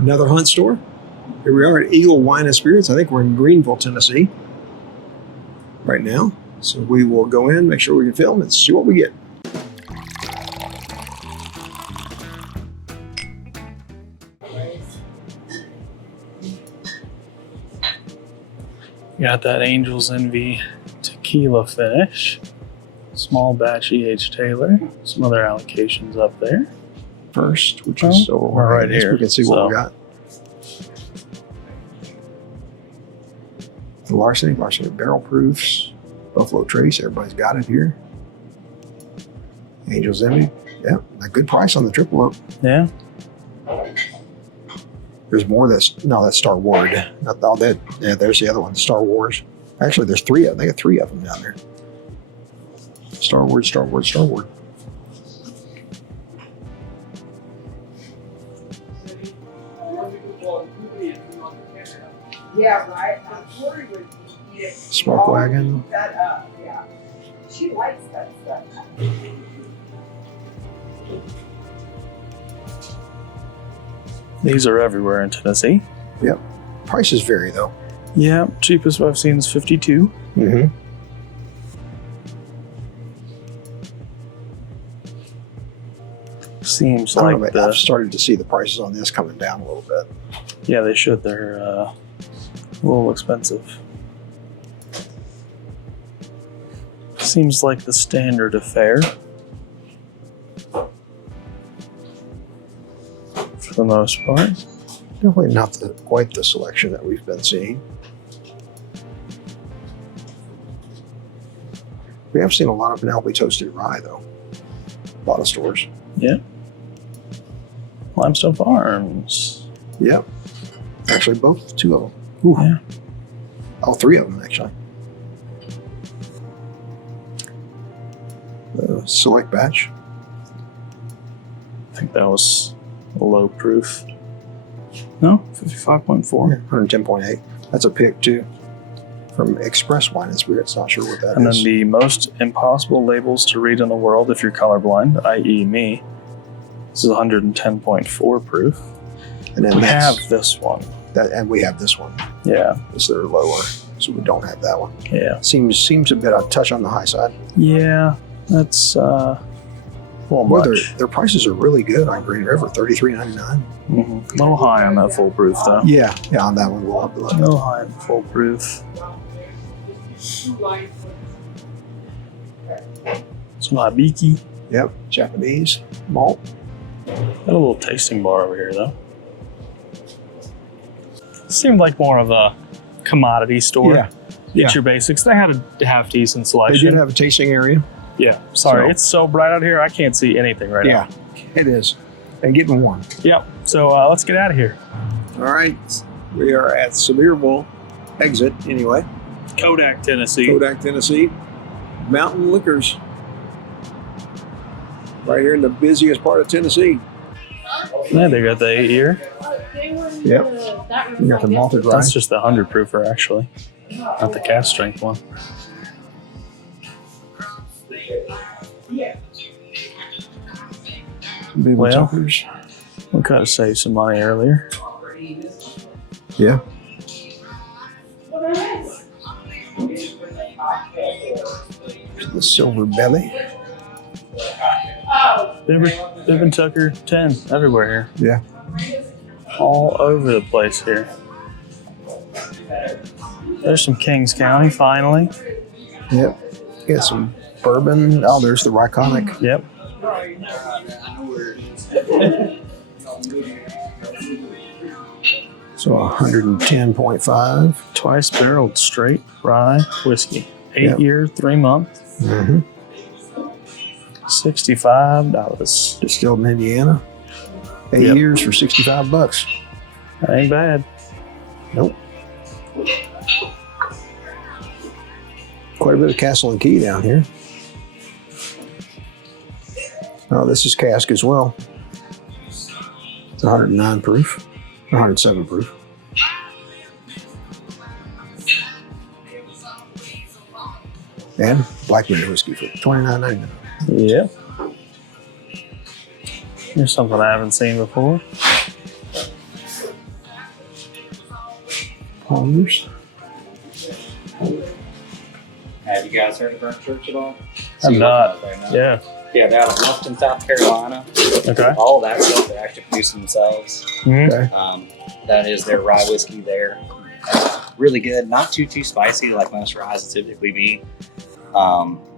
Another hunt store. Here we are at Eagle Wine and Spirits. I think we're in Greenville, Tennessee right now. So we will go in, make sure we can film and see what we get. Got that Angel's Envy tequila finish. Small batch E.H. Taylor. Some other allocations up there. First, which is over right here. We can see what we got. The Larceny barrel proofs, Buffalo Trace, everybody's got it here. Angel's Envy, yeah, a good price on the triple oak. Yeah. There's more that's Star Wars. Not all that. Yeah, there's the other one, Star Wars. Actually, there's three of them. They got three of them down there. Star Wars, Star Wars, Star Wars. Yeah, right. I'm worried with Smoke Wagon. that up. Yeah, she likes that stuff. These are everywhere in Tennessee. Yep. Prices vary though. Yeah, cheapest I've seen is 52. Mm-hmm. Seems I like don't know, I've started to see the prices on this coming down a little bit. Yeah, they should. They're a little expensive. Seems like the standard affair. For the most part. Definitely not quite the selection that we've been seeing. We have seen a lot of Penelope toasted rye though. A lot of stores. Yeah. Limestone Farms. Yep. Actually, two of them. Ooh. Yeah. Oh, three of them actually. The select batch. I think that was a low proof. No, 55.4. 110.8. That's a pick too. From Express Wine and Spirits. Not sure what that And is. then the most impossible labels to read in the world if you're colorblind, i.e. me. This is 110.4 proof. And then we have this one. And we have this one. Yeah. Is they're lower, so we don't have that one. Yeah. Seems a bit a touch on the high side. Yeah, that's a little much. Their prices are really good on Green River, $33.99. Mm-hmm. A little high on that full proof though. Yeah, on that one we'll have to look. A little high on full proof. Some Hibiki. Yep, Japanese malt. Got a little tasting bar over here though. Seemed like more of a commodity store. Yeah. Get your basics. They had a half decent selection. They did have a tasting area. Yeah. Sorry, it's so bright out here I can't see anything right now. Yeah, it is. And getting warm. Yep. So let's get out of here. All right. We are at Sevierville exit anyway. Kodak, Tennessee. Kodak, Tennessee. Mountain Liquors. Right here in the busiest part of Tennessee. Yeah, they got the 8-year. Yep. You got the malted rye. That's just the 100 proofer actually. Not the cast strength one. Well, we could have saved some money earlier. Yeah. The Silver Belly. Bourbon Tucker 10 everywhere here. Yeah. All over the place here. There's some Kings County finally. Yep. Got some bourbon. Oh, there's the Ryconic. Yep. So 110.5. Twice barreled straight rye whiskey. 8-year, 3-month. Mm-hmm. $65. Distilled in Indiana. 8 years for $65. That ain't bad. Nope. Quite a bit of Castle and Key down here. Oh, this is cask as well. It's 109 proof, 107 proof. And Blackberry whiskey for $29.99. Yep. Here's something I haven't seen before. Palmers. Have you guys heard of Burnt Church at all? I'm not. Yeah. Yeah, they're out of Blanton, South Carolina. Okay. All that stuff they actually produce themselves. Mm-hmm. That is their rye whiskey there. Really good. Not too spicy like most ryes typically be.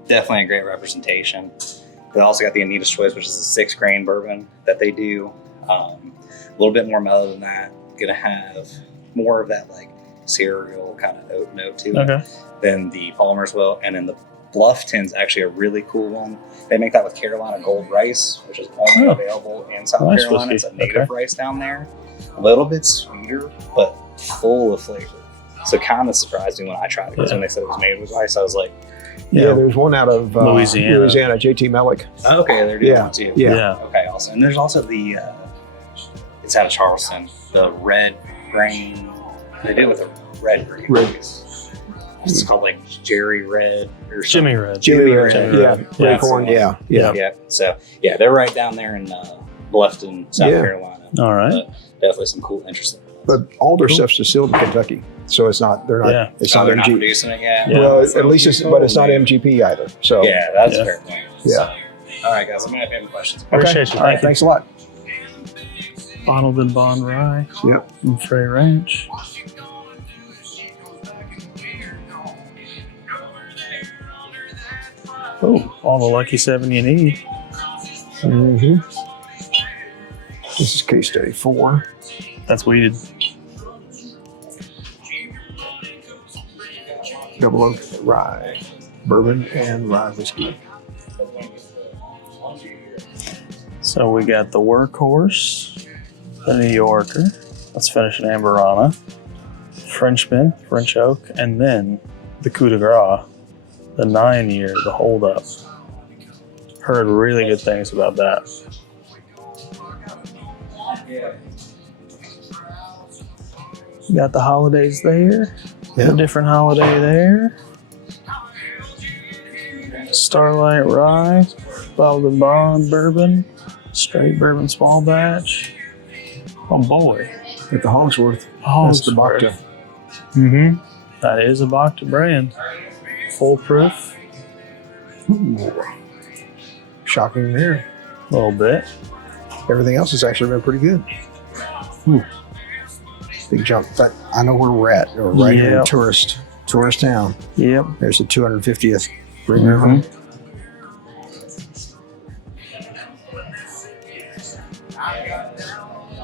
Definitely a great representation. They also got the Anita's Choice, which is a 6-grain bourbon that they do. A little bit more mellow than that. Gonna have more of that like cereal kind of oat note to it than the Palmer's will. And then the Bluffton's actually a really cool one. They make that with Carolina Gold rice, which is only available in South Carolina. It's a native rice down there. A little bit sweeter, but full of flavor. So kind of surprised me when I tried it, because when they said it was made with rice, I was like, Yeah, there's one out of Louisiana, JT Melick. Okay, they're doing one too. Yeah. Okay, awesome. And there's also the, it's out of Charleston, the red grain. They do it with a red grain. It's called like Jerry Red or something. Jimmy Red. Yeah. Red corn. Yeah. So, yeah, they're right down there in Bluffton, South Carolina. All right. But definitely some cool, interesting. But all their stuff's distilled in Kentucky, so it's not. They're not. It's not they're not MGP. producing it yet. Well, at least it's, but it's not MGP either. So yeah, that's a fair point. Yeah. So, all right, guys. Let me know if you have any questions. Appreciate you. All right. Thanks a lot. Bottled and Bond Rye. Yep. From Frey Ranch. Oh, all the lucky 7 you need. Mm-hmm. This is case study 4. That's weeded. Double oak rye, bourbon, and rye whiskey. So we got the Workhorse, the New Yorker. Let's finish an Amberana, Frenchman, French Oak, and then the Coup de Gras, the 9-year, the Hold Up. Heard really good things about that. We got the holidays there. A different holiday there. Starlight Rye, Bottled and Bond Bourbon, Straight Bourbon Small Batch. Oh boy. At the Hogsworth. That's the Bacta. Mm-hmm. That is a Bacta brand. Full proof. Ooh. Shocking there. A little bit. Everything else has actually been pretty good. Ooh. Big jump. But I know where we're at. We're right here in tourist town. Yep. There's the 250th River.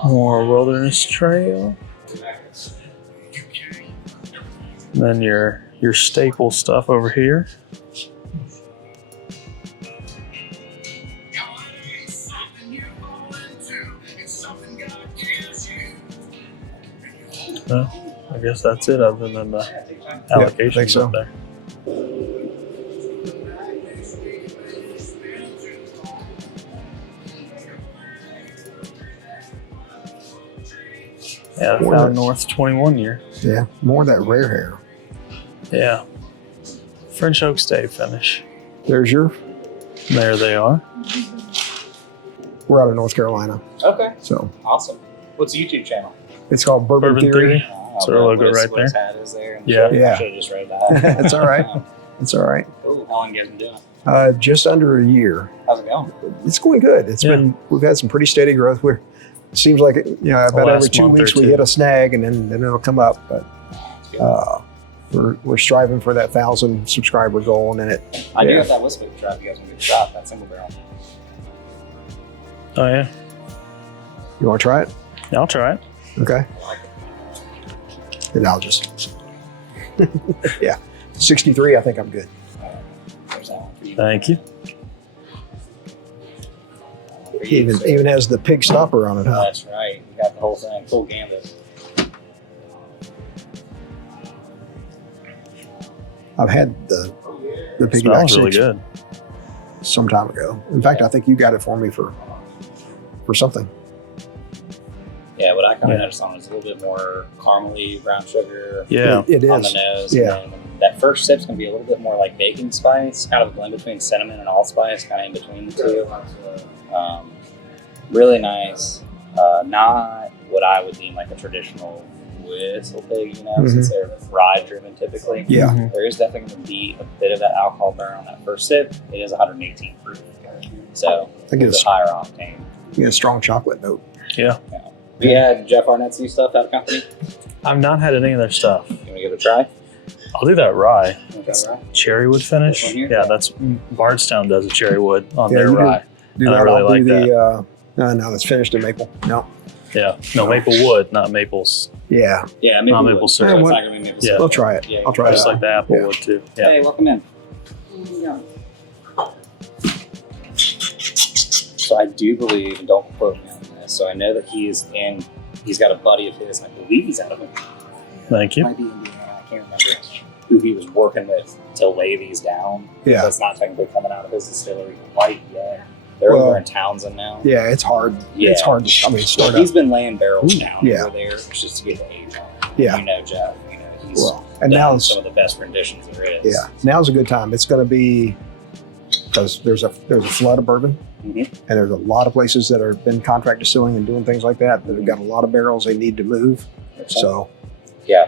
More Wilderness Trail. And then your staple stuff over here. Well, I guess that's it other than the allocations I think so. up there. Yeah, the Found North 21 year. Yeah, more of that rare hair. Yeah. French Oak Stave finish. There's your. There they are. We're out of North Carolina. Okay. So awesome. What's the YouTube channel? It's called Bourbon Theory. It's our logo right there. Hat is there. Yeah. Yeah. I should have just read that. It's all right. It's all right. Cool. How long you guys been doing it? Just under a year. How's it going? It's going good. It's been. We've had some pretty steady growth. It seems like about every 2 weeks we hit a snag and then it'll come up. But we're striving for that 1,000 subscriber goal, and then it. I do have that whiskey trap. You guys want to shot that single barrel? Oh yeah. You want to try it? Yeah, I'll try it. Okay. And I'll just. Yeah, 63. I think I'm good. Thank you. Even has the pig stopper on it, huh? That's right. You got the whole thing, full gambit. I've had the piggyback Smells really good. some time ago. In fact, I think you got it for me for something. Yeah, what I kind of noticed on it is a little bit more caramely, brown sugar. Yeah, it is On the nose. Yeah. And then that first sip's going to be a little bit more like baking spice, kind of a blend between cinnamon and allspice, kind of in between the two. Really nice. Not what I would deem like a traditional whistle pig, you know, since they're rye driven typically. Yeah. There is definitely going to be a bit of that alcohol burn on that first sip. It is 118 proof. So I think it's a higher octane. You get a strong chocolate note. Yeah. We had Jeff Arnett's new stuff out of company. I've not had any of their stuff. You want to give it a try? I'll do that rye. You wanna try rye? Cherry wood finish. This one here? Yeah, that's Bardstown does a cherry wood on Yeah, their you do. rye. Do And I that. really I'll like do that. the, no, that's finished in maple. No. Yeah. No, maple wood, not maples. Yeah. Yeah, Not maple maple wood. syrup. So it's What? not going to be maple Yeah. syrup. I'll try it. Yeah, I'll try Just it. like the apple Yeah. wood too. Yeah. Hey, welcome in. So I do believe, and don't quote me on this, so I know that he's got a buddy of his, and I believe he's out of it. Thank you. Might be Indiana, I can't remember who he was working with to lay these down. Yeah. That's not technically coming out of his distillery quite yet. They're Well, over in Townsend now. Yeah, it's hard. Yeah. It's hard to, start He's up. been laying barrels down Yeah. over there just to get the age on it. Yeah. You know, Jeff, he's Well, and done now it's, some of the best renditions there is. yeah, now's a good time. It's going to be, because there's a flood of bourbon, Mhm. and there's a lot of places that have been contract distilling and doing things like that that have got a lot of barrels they need to move. So, Yeah.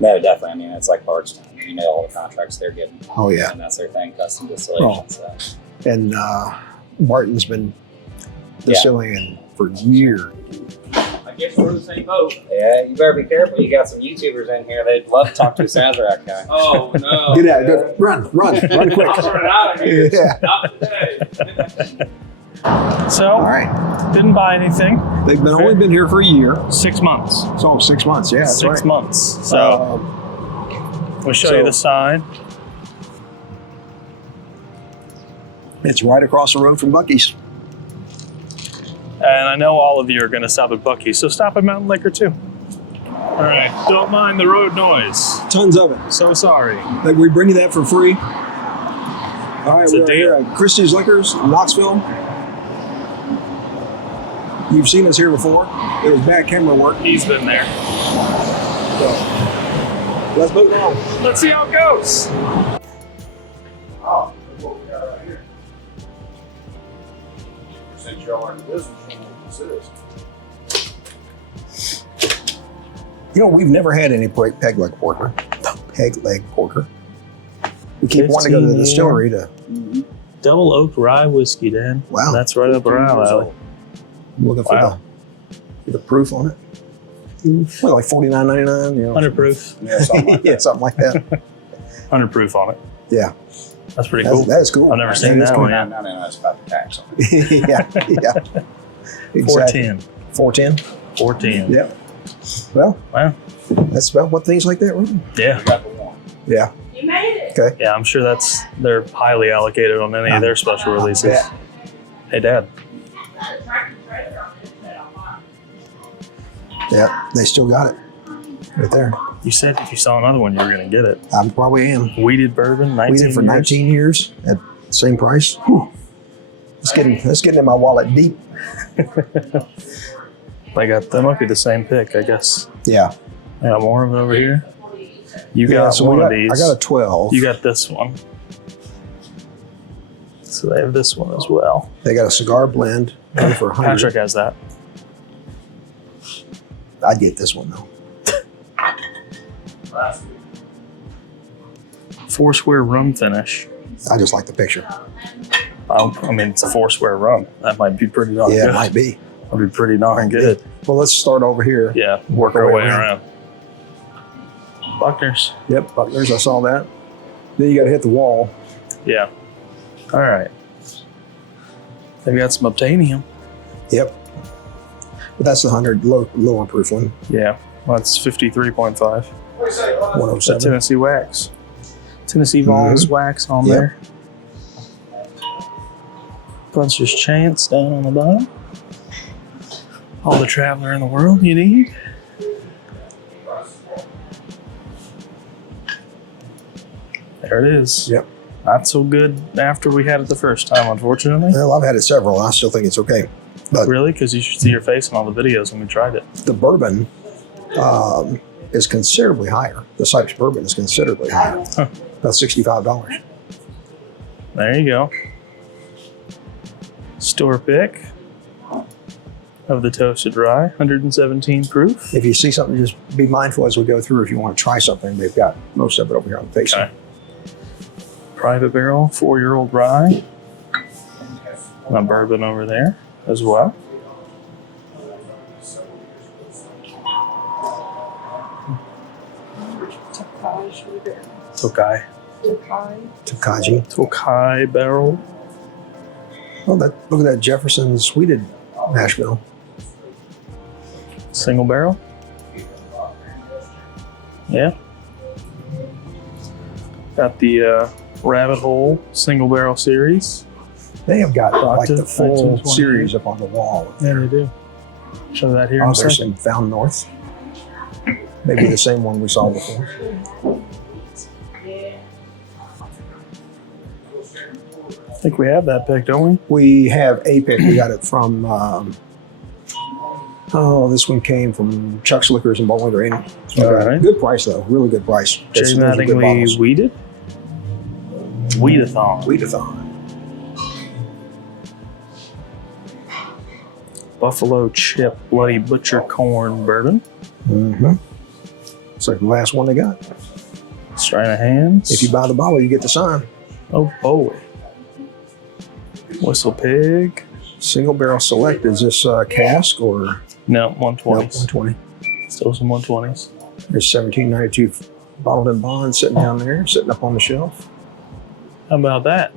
No, definitely. I mean, it's like Bardstown. You know all the contracts they're getting. oh yeah. And that's their thing, custom distillation. Oh. So. And Martin's been distilling in for years. I guess we're in the same boat. Yeah, you better be careful. You got some YouTubers in here. They'd love to talk to a Sazerac guy. Oh no! Get out, go, run quick. I'm running out of here. Yeah. Not today. So All right. didn't buy anything. They've only been here for a year. 6 months. So 6 months. Yeah, that's 6 right. months. So we'll show you the side. It's right across the road from Buc-ee's. And I know all of you are going to stop at Buc-ee's, so stop at Mountain Liquor too. All right. Don't mind the road noise. Tons of it. So sorry. Like, we bring you that for free. All right, It's a we're here deal. at Christie's Liquors, Knoxville. You've seen us here before. It was bad camera work. He's been there. So let's move on. Let's see how it goes. Oh, that's what we got right here. Since y'all are in business, you know what this is. You know, we've never had any peg leg porter. We keep wanting to go to the 15 distillery to. Double oak rye whiskey, Dan. Wow. That's right up our alley. I'm looking for Wow. the proof on it. Well, like $49.99. You know, 100 proof. Yeah, something like that. Something like that. 100 proof on it. Yeah, That's pretty cool. that is cool. I've never seen is that cool. one. No, it's about the tax on it. yeah. Exactly. 410. 410. 410. Yeah. Well, Wow. that's about what things like that run. Yeah. You got the one. Yeah. You made it. Okay. Yeah, I'm sure they're highly allocated on any of their special releases. bet. Hey, Dad. Got a tractor trailer on this that I bought. Yeah. They still got it right there. You said if you saw another one, you were going to get it. I probably am. Weeded bourbon, 19 We did it for years. 19 years at the same price. Whew. Let's get in my wallet deep. That might be the same pick, I guess. Yeah. I got more of it over here. You Yeah. got So one we of got, these. I got a 12. You got this one. So they have this one as well. They got a cigar blend one for 100. Patrick has that. I'd get this one though. Last week. 4 square rum finish. I just like the picture. I mean, it's a 4 square rum. That might be pretty darn Yeah, good. it might be. That'd be pretty darn good. Well, let's start over here. Yeah, work our way around. Buckner's. Yep, Buckner's. I saw that. Then you got to hit the wall. Yeah. All right. They've got some obtainium. Yep. But that's the 100 lower proof one. Yeah. Well, that's 53.5. What do you say? The 107. Tennessee wax. Tennessee Vols wax on Yep. there. Buncher's Chance down on the bottom. All the Traveler in the world you need. There it is. Yep. Not so good after we had it the first time, unfortunately. Well, I've had it several. I still think it's okay. But Really? Because you should see your face in all the videos when we tried it. the bourbon is considerably higher. The Cypress bourbon is considerably higher. Huh. About $65. There you go. Store pick. of the toasted rye, 117 proof. If you see something, just be mindful as we go through. If you want to try something, they've got most of it over here on the face. Okay. Private barrel, 4-year-old rye. My bourbon over there as well. Tokai. Tokai barrel. Oh, look at that Jefferson's sweeted mash bill. Single barrel. Yeah. Got the Rabbit Hole single barrel series. They have got like the Blanton, full 1928. series up on the wall. Yeah, they do. Show that here in Oh, a there's second. some Found North. Maybe the same one we saw before. I think we have that pick, don't we? We have a pick. We got it from. This one came from Chuck's Liquors in Bowling Green. All right. Good price though. Really good price. Jay Those are good Mattingly bottles. weeded. Weedathon. Weedathon. Buffalo Chip Bloody Butcher Corn Bourbon. Mm-hmm. It's like the last one they got. Strain of Hands. If you buy the bottle, you get the sign. Oh boy. Whistle Pig. Single barrel select. Is this cask or No, no, 120s. 120? Still some 120s. There's 1792 bottled in bond sitting down there, sitting up on the shelf. How about that?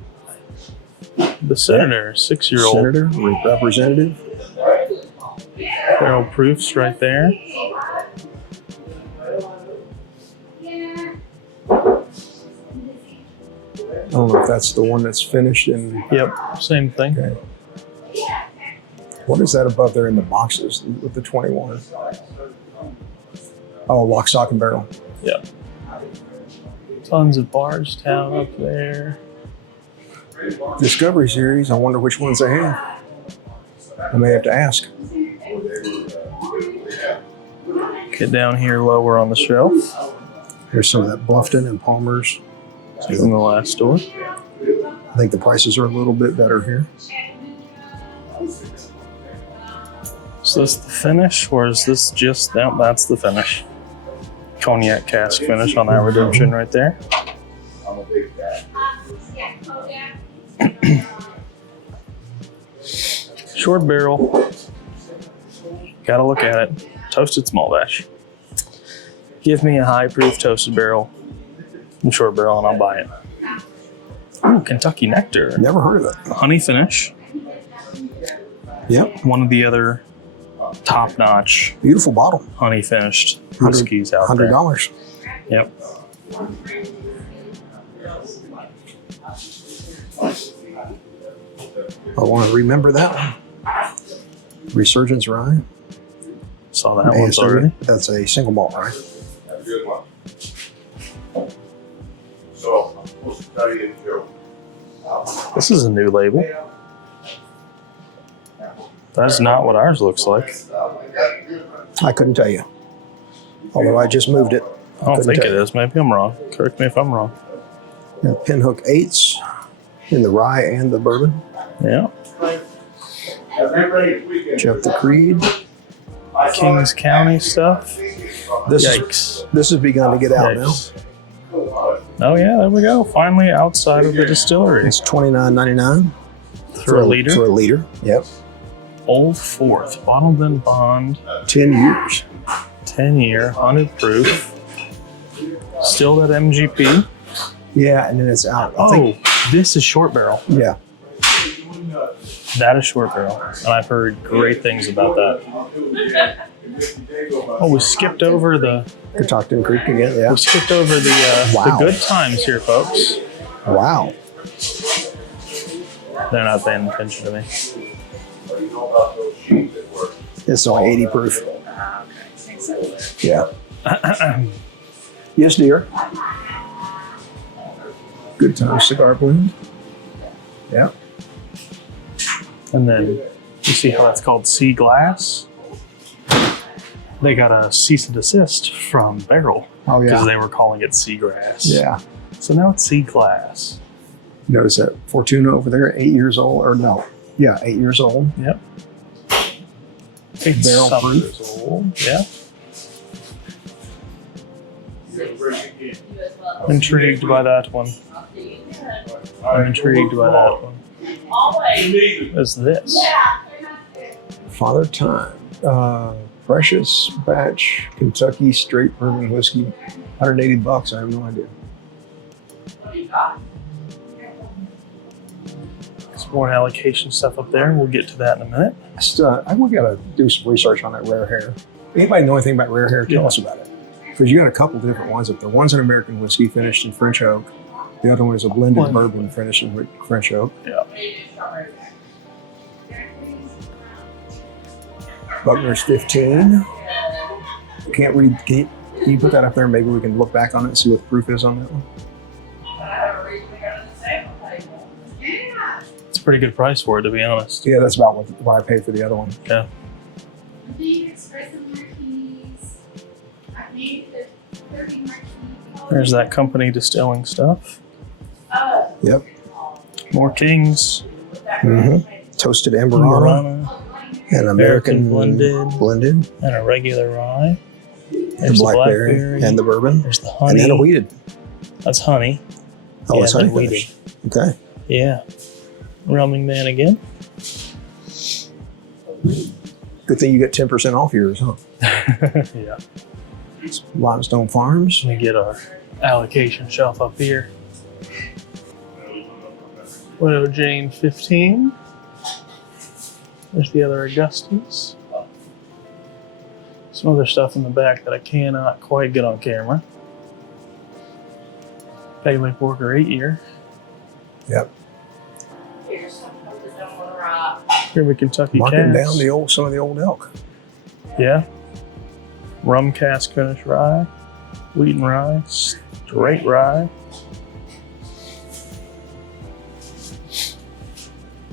The Senator, 6-year-old. Senator, representative. Barrel proofs right there. I don't know if that's the one that's finished in. Yep, same thing. Okay. What is that above there in the boxes with the 21? Oh, lock, stock, and barrel. Yep. Tons of Bardstown up there. Discovery Series. I wonder which ones they have. I may have to ask. Get down here lower on the shelf. Here's some of that Bluffton and Palmer's. In the last store. I think the prices are a little bit better here. Is this the finish, or is this just, no, that's the finish. Cognac cask finish on that redemption right there. Short barrel. Gotta look at it. Toasted small batch. Give me a high proof toasted barrel and short barrel and I'll buy it. Ooh, Kentucky Nectar. Never heard of it. Honey finish. Yep. One of the other top-notch Beautiful bottle. honey finished whiskeys out there. $100. Yep. I want to remember that one. Resurgence Rye. Saw that once already. That's a single malt rye. Have a good one. So, I'm supposed to tell you to This is a new label. That's not what ours looks like. I couldn't tell you. Although I just moved it. I don't Couldn't think tell it you. is. Maybe I'm wrong. Correct me if I'm wrong. Pinhook 8s in the rye and the bourbon. Yeah. Jeff the Creed. Kings County stuff. This Yikes. this has begun to get out Yikes. Oh yeah, there we go. Finally outside of the now. distillery. It's $29.99 For a liter. For a liter. Yep. Old Fourth. Bottled in bond. 10 years. 10-year. 100 proof. Still got MGP. Yeah, and then it's out. I Oh, think, this is short barrel. yeah. That is short barrel. And I've heard great things about that. Oh, we skipped over the Catoctin Creek again. Yeah. we skipped over the Wow. good times here, folks. Wow. They're not paying attention to me. It's only 80 proof. Yeah. Yes, dear. Good time cigar blend. Yeah. And then you see how that's called sea glass? They got a cease and desist from Barrel Oh, because yeah. they were calling it seagrass. Yeah. So now it's sea glass. Notice that Fortuna over there, 8 years old, or no. Yeah, 8 years old. Yep. It's Barrel some proof. years old. Yeah. Intrigued by that one. I'm intrigued by that one. What's this? Father Time. Precious batch Kentucky straight bourbon whiskey. $180. I have no idea. Some more allocation stuff up there. We'll get to that in a minute. We got to do some research on that rare hair. Anybody know anything about rare hair? Tell us about it. Because you got a couple different ones up there. One's an American whiskey finished in French oak. The other one is a blended bourbon finished in French oak. Yeah. Buckner's 15. Can't read. Can you put that up there? Maybe we can look back on it and see what the proof is on that one. It's a pretty good price for it, to be honest. Yeah, that's about what I paid for the other one. Yeah. There's that company distilling stuff. Yep. More Kings. Mm-hmm. Toasted Amberana. An American blended. And a regular rye. And blackberry. And the bourbon. There's the honey. And then a wheated. That's honey. Oh, yeah, it's honey wheated. finished. Okay. Yeah. Rumming Man again. Good thing you get 10% off yours, huh? Yeah. Limestone Farms. Let me get our allocation shelf up here. Widow Jane 15. There's the other Augustes. Some other stuff in the back that I cannot quite get on camera. Peg Lake Porker 8-year. Yep. Kirby Kentucky Marking Cask. down some of the old elk. Yeah. Rum cask finish rye. Wheat and rye. Straight rye.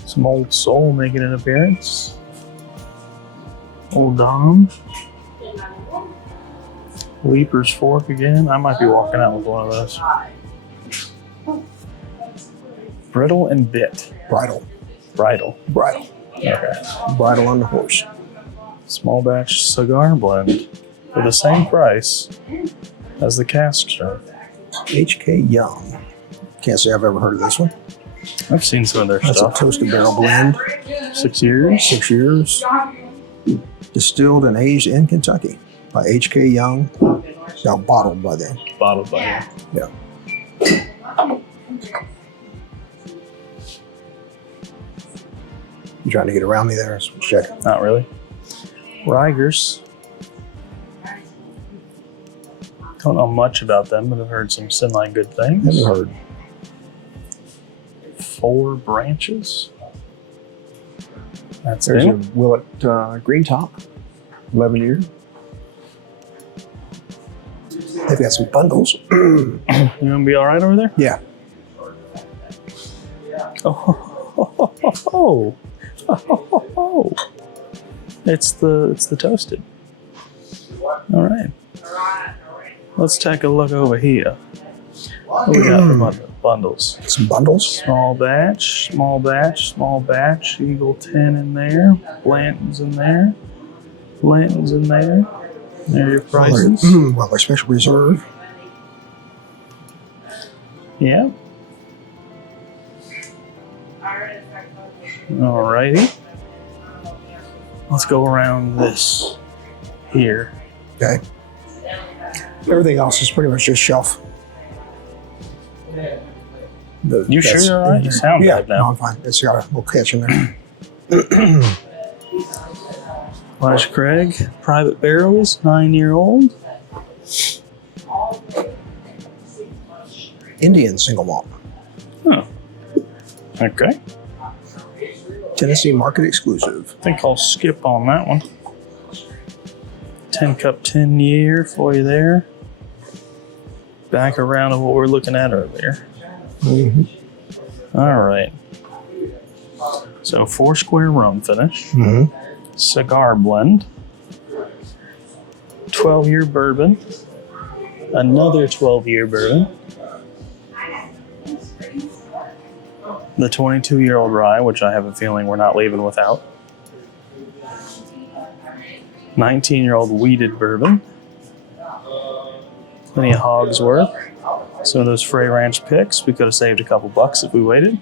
Some Old Soul making an appearance. Old Dom. Weeper's Fork again. I might be walking out with one of those. Brittle and Bit. Bridle. Bridle. Okay. Bridle on the horse. Small batch cigar blend for the same price as the cask strength. H.K. Young. Can't say I've ever heard of this one. I've seen some of their That's stuff. a toasted barrel blend. 6 years. 6 years. Distilled and aged in Kentucky by H.K. Young. Now bottled by them. Bottled by them. Yeah. You trying to get around me there? So check. Not really. Reigers. Don't know much about them, but I've heard some semi-good things. Haven't heard. 4 Branches. That's There's it. a Willet Green Top. 11 years. They've got some bundles. You gonna be all right over there? Yeah. Oh. It's the toasted. All right. Let's take a look over here. What do we got for bundles? Some bundles. Small batch. Eagle 10 in there. Blanton's in there. There are your prices. Well, our special reserve. Yeah. Alrighty. Let's go around this here. Okay. Everything else is pretty much just shelf. You sure you're all right? You sound yeah, bad now. no, I'm fine. It's got a little catch in there. Elijah Craig, Private Barrels, 9-year-old. Indian single malt. Oh. Okay. Tennessee market exclusive. I think I'll skip on that one. 10 cup, 10-year for you there. Back around to what we're looking at earlier. Mm-hmm. All right. So 4 square rum finish. Mm-hmm. Cigar blend. 12-year bourbon. Another 12-year bourbon. The 22-year-old rye, which I have a feeling we're not leaving without. 19-year-old weeded bourbon. Plenty of hog's worth. Some of those Frey Ranch picks. We could have saved a couple bucks if we waited.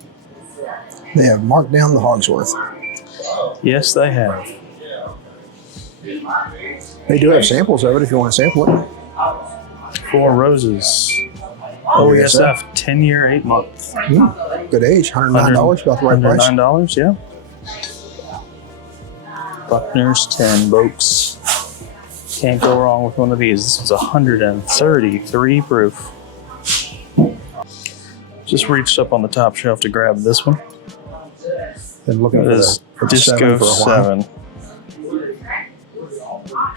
They have marked down the Hogsworth. Yes, they have. They do have samples of it if you want to sample it. Four Roses. OESF, 10-year, 8-month. Good age, $109, about the right price. $109, yeah. Buckner's 10 Boaks. Can't go wrong with one of these. This is 133 proof. Just reached up on the top shelf to grab this one. Been looking It for is the Disco 7 for a while. 7.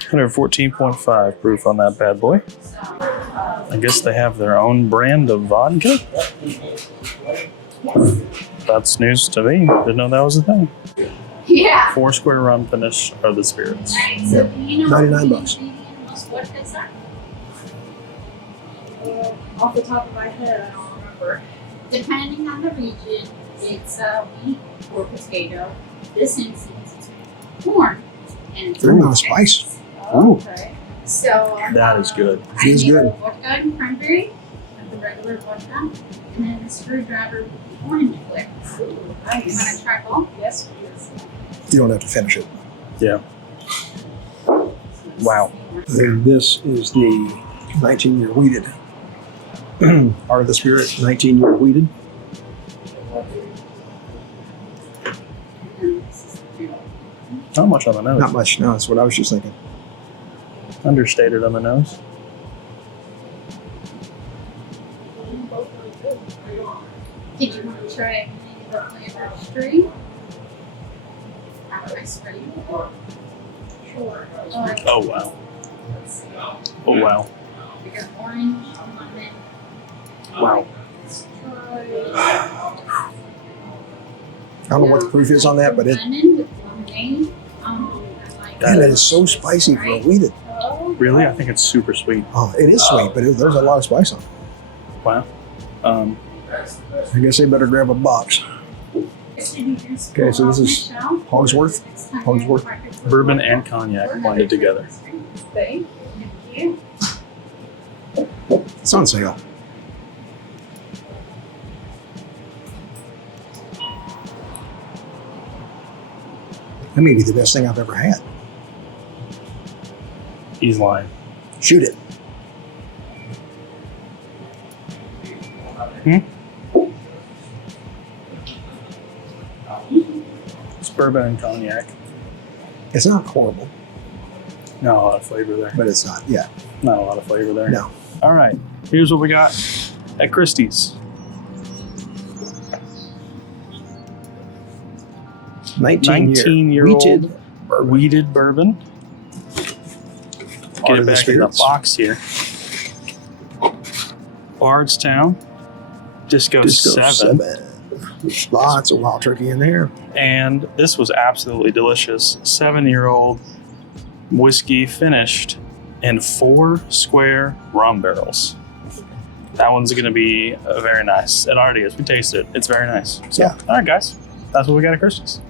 114.5 proof on that bad boy. I guess they have their own brand of vodka. That's news to me. Didn't know that was a thing. Yeah. 4 square rum finish are the spirits. Yep. $99. What is that? Off the top of my head, I don't remember. Depending on the region, it's wheat or potato. This instance, it's corn. And Fair amount of spice. Okay. So That is good. It is good. Vodka and cranberry, and the regular vodka, and then the screwdriver with the orange flavor. Nice. You want to try both? Yes, please. You don't have to finish it. Yeah. Wow. And this is the 19-year wheated. Heart of the Spirit, 19-year wheated. Not much on the nose. Not much, no, that's what I was just thinking. Understated on the nose. Did you want to try any of the flavored stream? Ice cream. Sure. Oh, wow. Oh, wow. We got orange, lemon. Wow. I don't know what the proof is on that, but it, Lemon with lemonade. I like man, that is so spicy for a wheated. Really? I think it's super sweet. Oh, it is sweet, but there's a lot of spice on it. Wow. I guess they better grab a box. Okay, so this is Hogsworth. Hogsworth. Bourbon and cognac blended together. Thank you. It's on sale. That may be the best thing I've ever had. He's lying. Shoot it. It's bourbon and cognac. It's not horrible, Not a lot of flavor there. but it's not. Yeah, Not a lot of flavor there. no. All right. Here's what we got at Christie's. 19-year-old weeded bourbon. Get it back in the box here. Bardstown. Disco 7. Lots of wild turkey in there. And this was absolutely delicious. 7-year-old whiskey finished in 4 square rum barrels. That one's going to be very nice. It already is. We tasted it. It's very nice. So, Yeah. all right, guys. That's what we got at Christie's.